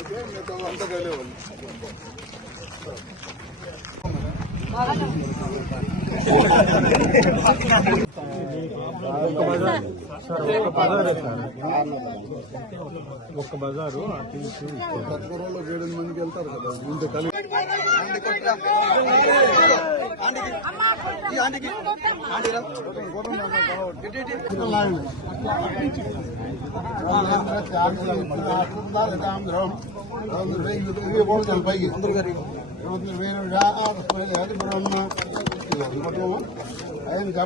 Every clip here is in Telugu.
పెడితే మిగతా అంతా కలిగేవాళ్ళు ఒక్క బజారు అటు ఇటు ఏడు మందికి వెళ్తారు కదా ఇంత కలిగి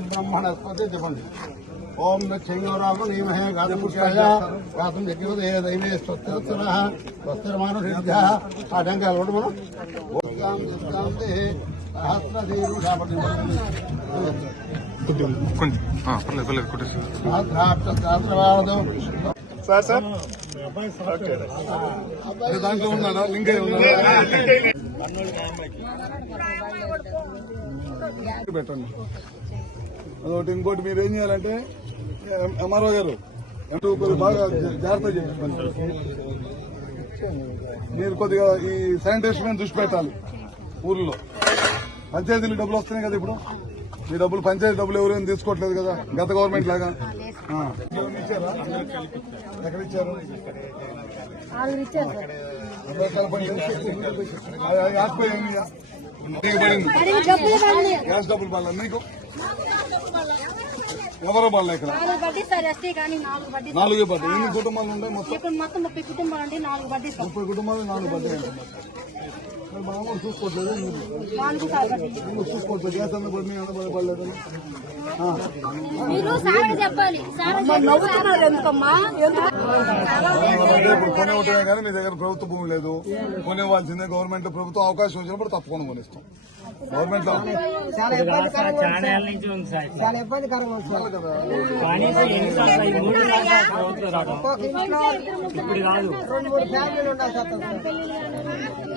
బ్రహ్మణస్పతి చెప్పండి ఓం నక్షంగరాకు నీమహే గాతుముఖ్యాయ రాతం జగ్యోదయ దైవే స్వస్తిరత్తున స్వస్తిరమానుషిభ్య ఆ టెంకాయలు కొట్టు మనం ఓం కొంచెం. ఆ, పర్లేదు పర్లేదు కొట్టేసి సహస్రాక్ష సహస్రవాదం సార్. సార్ దాంట్లో ఉన్నాడా? లింక్ అయి ఉన్నాడా? పెట్టండి. అదొకటి ఇంకోటి మీరు ఏం చేయాలంటే ఎంఆర్ఓ గారు ఎంటూ కొద్దిగా బాగా జాగ్రత్త చేయండి. మీరు కొద్దిగా ఈ శానిటేషన్ మీద దృష్టి పెట్టాలి ఊర్లో. పంచాయతీలు డబ్బులు వస్తున్నాయి కదా ఇప్పుడు. మీ డబ్బులు పంచాయతీ డబ్బులు ఎవరేం తీసుకోవట్లేదు కదా? గత గవర్నమెంట్ లాగా. ఎక్కడ ఇచ్చారు? గ్యాస్ డబ్బులు పడాలి? నీకు? ఎవరో పడలే ఇక్కడ? నాలుగు పడ్డాయి. ఎన్ని కుటుంబాలు ఉంటాయి మొత్తం? ముప్పై కుటుంబాలు నాలుగు సార్. ముప్పై కుటుంబాలు నాలుగు మరి మామూలు చూసుకోవట్లేదు చూసుకోవట్లేదు గ్యాస్ కొనే ఉంటాయి కానీ మీ దగ్గర ప్రభుత్వ భూమి లేదు. కొనేవాల్సిందే గవర్నమెంట్ ప్రభుత్వం అవకాశం వచ్చినప్పుడు తప్పకుండా కొనిస్తాం. గవర్నమెంట్ ఇప్పుడు కాదు.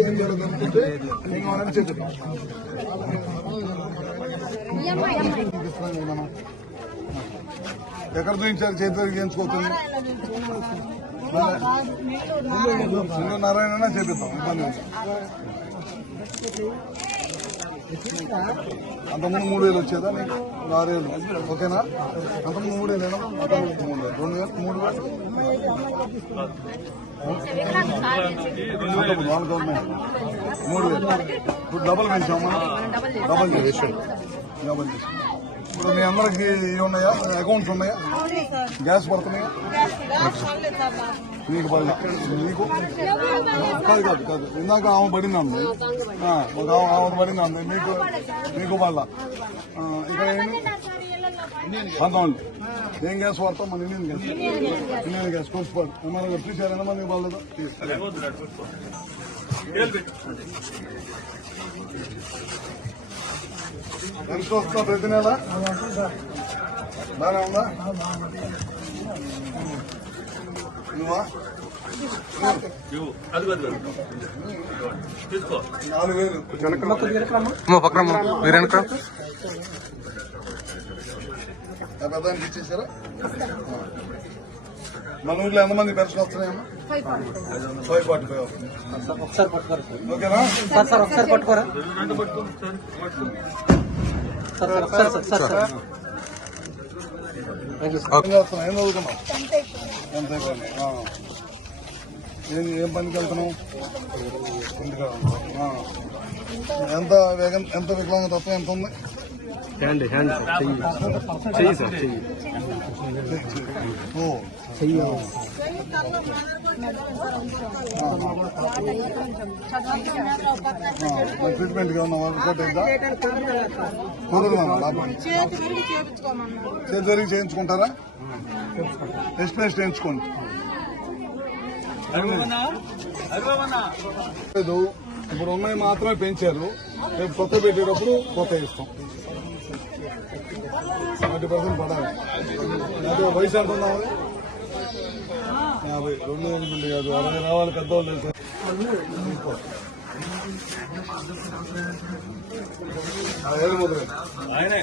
ఏం అనుకుంటే ఏం కావాలని ఎక్కడ చూపించారు చేతులు చేయించుకోవచ్చు నారాయణ చేపిస్తాం ఇబ్బంది అంతకుముందు మూడు వేలు వచ్చేదా నీకు? ఆరు వేలు ఓకేనా? అంతకుముందు మూడు వేలు అంతకుముందు. మూడు వేలు రెండు వేలు? మూడు వేలు వాళ్ళ గవర్నమెంట్ మూడు వేలు. ఇప్పుడు డబల్ పెంచామా? డబల్ చేసి డబల్ చేసి ఇప్పుడు మీ అందరికి ఇవి ఉన్నాయా? అకౌంట్స్ ఉన్నాయా? గ్యాస్ పడుతున్నాయా? నీకు పడిన నీకు కాదు కాదు కాదు. ఇందాక ఆమె పడింది అంది. ఒక ఆమె పడింది అంది. మీకు మీకు పడలా. ఇక్కడ పంతొమ్మిది ఏం గ్యాస్ వాడతాం? మన ఇండియన్ గ్యాస్. Indian gas. కోర్సుపాడు మన చూసారైనా మనకి వాళ్ళదా ఎంత వస్తుందా ప్రతి నెల బాగానే ఉందా? నువ్వా నాలుగు వేలు అమ్మ పక్కన మీరు వెనక. పెద్దానికి ఇచ్చేసారా? మన ఊర్లో ఎంతమంది పెన్షన్ వస్తున్నాయమ్మా? ఫైవ్ ఫార్టీ ఫైవ్ వస్తుంది ఒకసారి పట్టుకోరు? ఓకేనా? సార్ సార్ ఒకసారి పట్టుకోరా? సార్. సార్ ఒకసారి సార్ సార్ సార్. ఏం చదువుకున్నావు ఎంత. ఏం ఏం పనికి వెళ్తున్నావు. ఎంత వేగం ఎంత వికలాంగ తత్వం ఎంత ఉంది? హ్యాండ్ హ్యాండ్ సార్ చెయ్యి చెయ్యి సార్ చెయ్యి ఓ ట్రీట్మెంట్ ఏమన్నా వర్కౌట్ జరిగి చేయించుకుంటారా? ఎక్స్ప్రెస్ చేయించుకోండి. లేదు ఇప్పుడు ఉన్నాయి మాత్రమే పెంచారు. రేపు కొత్త పెట్టేటప్పుడు కొత్త ఇస్తాం ఫార్టీ పర్సెంట్ పడాలి అదే వయసు ఎంత ఉన్నావు యాభై. రెండు ఎనిమిది కాదు. అరవై రావాలి పెద్దవాళ్ళు సార్ ఏడు మొదలు ఆయనే.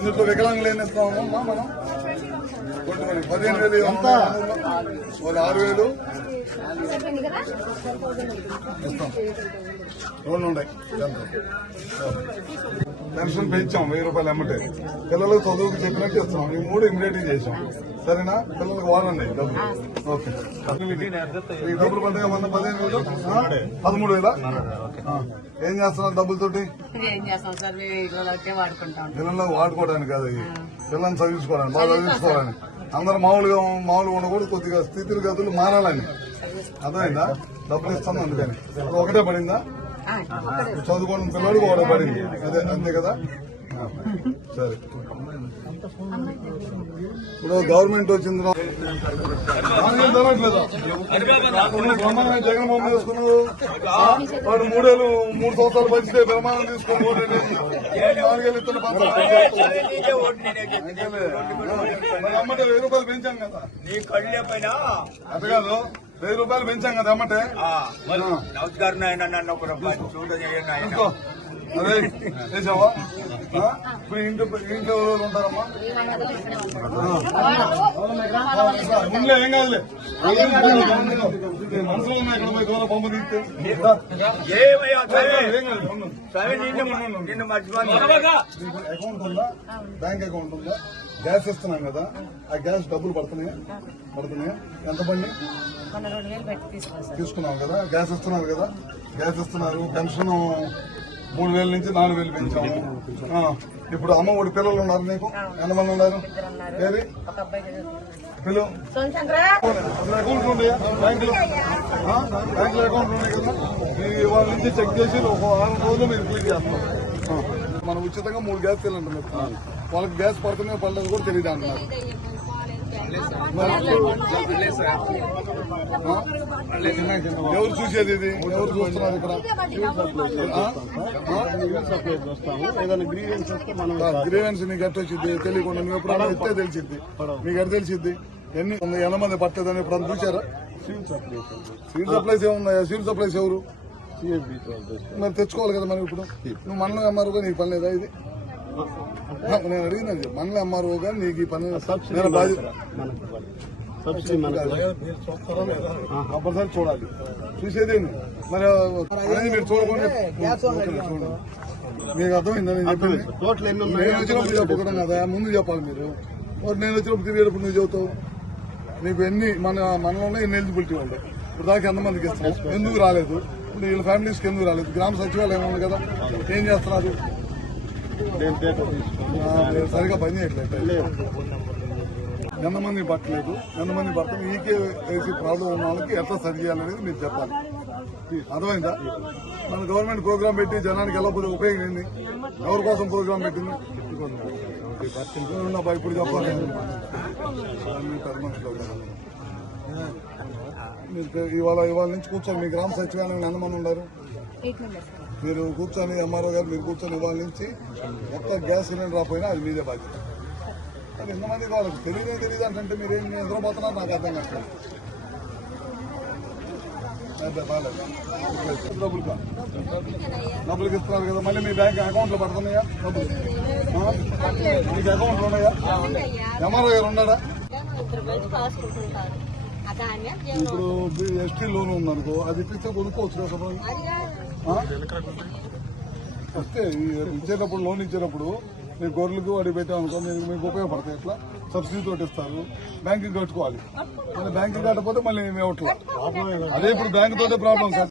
ఇందులో వికలాంగులు ఏం ఇస్తామమ్మా మనం పదిహేను వేలు ఎంత? వాళ్ళు ఆరు వేలు. ఇస్తాం. రెండు ఉన్నాయి? పెన్షన్ పెంచాం వెయ్యి రూపాయలు అమ్మటే పిల్లలకు చదువుకు చెప్పినట్టు ఇస్తున్నాం. ఈ మూడు ఇమీడియట్ చేసాం సరేనా? పిల్లలకు వాడండి డబ్బులు. ఓకే. డబ్బులు పడ్డాయి? మొన్న పదిహేను వేలు? పదమూడు వేల? ఏం చేస్తున్నారు డబ్బులతోటి? పిల్లల్లో వాడుకోవడానికి కాదు పిల్లల్ని చదివించుకోవడానికి బాగా చదివించుకోవాలని అందరూ మామూలుగా మామూలుగా ఉండకూడదు కొద్దిగా స్థితిలు గతులు మారాలని. అర్థమైందా? డబ్బులు ఇస్తాను అందుకని. ఒకటే పడిందా? చదువుకున్న పిల్లడికి ఒకటే పడింది అదే అంతే కదా? సరే. ఇప్పుడు గవర్నమెంట్ వచ్చింది జగన్మోహన్ చేసుకున్నావు వాడు మూడేళ్ళు మూడు సంవత్సరాలు పంచితే బ్రహ్మాండం తీసుకుని నాలుగేళ్ళు ఇస్తున్న మరి అమ్మటే వెయ్యి రూపాయలు పెంచాం కదా. నీ కళ్ళే పైన అంతే కాదు. వెయ్యి రూపాయలు పెంచాం కదా అమ్మటే? నమస్కారం నాయన నన్ను ఒక ఆయన ఇంకో అదే చేసావా? ఆ? ఇప్పుడు ఇంట్లో ఇంట్లో ఎవరు ఉంటారమ్మా? ముందులో ఏం కాదులే. మనసులో ఉన్నాయి ఇక్కడ పోయి దూరం పంపు తీస్తే. ఉండు. అకౌంట్ ఉందా? బ్యాంక్ అకౌంట్ ఉందా? గ్యాస్ ఇస్తున్నాం కదా. ఆ గ్యాస్ డబ్బులు పడుతున్నాయా? పడుతున్నాయా? ఎంత సార్. తీసుకున్నాం కదా. గ్యాస్ ఇస్తున్నారు కదా. గ్యాస్ ఇస్తున్నారు. పెన్షన్ మూడు వేల నుంచి నాలుగు వేలు పెంచాము ఆ, ఇప్పుడు అమ్మ ఒడి పిల్లలు ఉన్నారు నీకు? ఎంతమంది ఉన్నారు? ఏది? పిల్లలు అసలు అకౌంట్ ఉన్నాయా బ్యాంకులో? ఆ? బ్యాంకులో అకౌంట్ ఉన్నాయి కదా ఈ వాళ్ళ నుంచి చెక్ చేసి ఒక వారం రోజులు మీరు క్లిక్ చేస్తాం ఆ. మనం ఉచితంగా మూడు గ్యాస్ సిలిండర్లు ఇస్తున్నాం. వాళ్ళకి గ్యాస్ పడుతున్నాయో పడలేదు కూడా తెలియదు అంటున్నారు. ఎవరు చూసేది ఇది? ఎవరు చూస్తున్నారు ఇక్కడ? గ్రీవెన్స్ నీకు ఎట్ట వచ్చింది? తెలియకుండా నువ్వు ఎప్పుడైనా ఇస్తే తెలిసిద్ది మీకు ఎట్ట తెలిసిద్ది ఎన్ని ఎంత మంది పట్టలేదని ఎప్పుడన్నా చూసారా సివిల్ సప్లైస్ ఏమున్నాయా? సివిల్ సప్లైస్ ఎవరు? మరి తెచ్చుకోవాలి కదా మనం ఇప్పుడు? నువ్వు మనలో ఎంఆర్ఓగా నీకు పని లేదా ఇది? నేను అడిగినది మనలో ఎంఆర్ఓగా నీకు ఈ పని కంపల్సరీ చూడాలి. చూసేది? మరి అనేది మీరు చూడకుండా చూడండి. మీకు అర్థమైందా నేను చెప్పింది? నేను వచ్చినప్పుడు చెప్పకూడదు కదా. ముందు చెప్పాలి మీరు. నేను వచ్చినప్పుడు తిరిగేటప్పుడు నువ్వు చెబుతావు? నీకు ఎన్ని మన మనలోనే ఎన్ని ఎలిజిబిలిటీ ఉంటాయి ఇప్పుడు దాకా ఎంతమందికి ఇస్తున్నాం ఎందుకు రాలేదు? ఇప్పుడు వీళ్ళ ఫ్యామిలీస్కి ఎందుకు రాలేదు? గ్రామ సచివాలయం ఉంది కదా. ఏం చేస్తున్నారు? సరిగా పని చేయట్లేదు. ఎంతమంది పట్టలేదు ఎంతమంది పడతాం ఈకే వేసి ప్రాబ్లం ఉన్న వాళ్ళకి ఎట్లా సరి చేయాలనేది మీరు చెప్పాలి. అర్థమైందా? మన గవర్నమెంట్ ప్రోగ్రామ్ పెట్టి జనానికి ఎలా పోతే ఉపయోగం ఏంది ఎవరి కోసం ప్రోగ్రామ్ పెట్టింది? ఉన్నబ్బా, ఇప్పుడు చెప్పాలి. ఇవాళ ఇవాళ నుంచి కూర్చొని మీ గ్రామ సచివాలయం ఎంతమంది ఉన్నారు? మీరు కూర్చొని ఎంఆర్ఓ గారు మీరు కూర్చొని ఇవాళ నుంచి మొత్తం గ్యాస్ సిలిండర్ రాపోయినా అది మీదే బాధ్యత. అది ఎంతమంది వాళ్ళకి తెలియదే తెలియదు అంటే మీరేం నిద్రపోతున్నారు నాకు అర్థం కావట్లేదు. అదే డబ్బులు డబ్బులకి ఇస్తున్నారు కదా మళ్ళీ మీ బ్యాంక్ అకౌంట్లో పడుతున్నాయా? డబ్బులు. మీకు అకౌంట్లు ఉన్నాయా? ఎంఆర్ఓ గారు ఉన్నాడా? ఇప్పుడు ఎస్టీ లోన్ ఉందనుకో అది ఇప్పిస్తే కొనుక్కోవచ్చు కదా వస్తే ఇచ్చేటప్పుడు లోన్ ఇచ్చేటప్పుడు మీరు గొర్రెలకు అడిగి పెట్టామనుకో మీకు మీకు ఉపయోగపడతాయి. ఎట్లా? సబ్సిడీ తోటి ఇస్తారు. బ్యాంకింగ్ కట్టుకోవాలి. మళ్ళీ బ్యాంకింగ్ కట్టకపోతే మళ్ళీ మేము అదే ఇప్పుడు బ్యాంక్ తోటే ప్రాబ్లం సార్.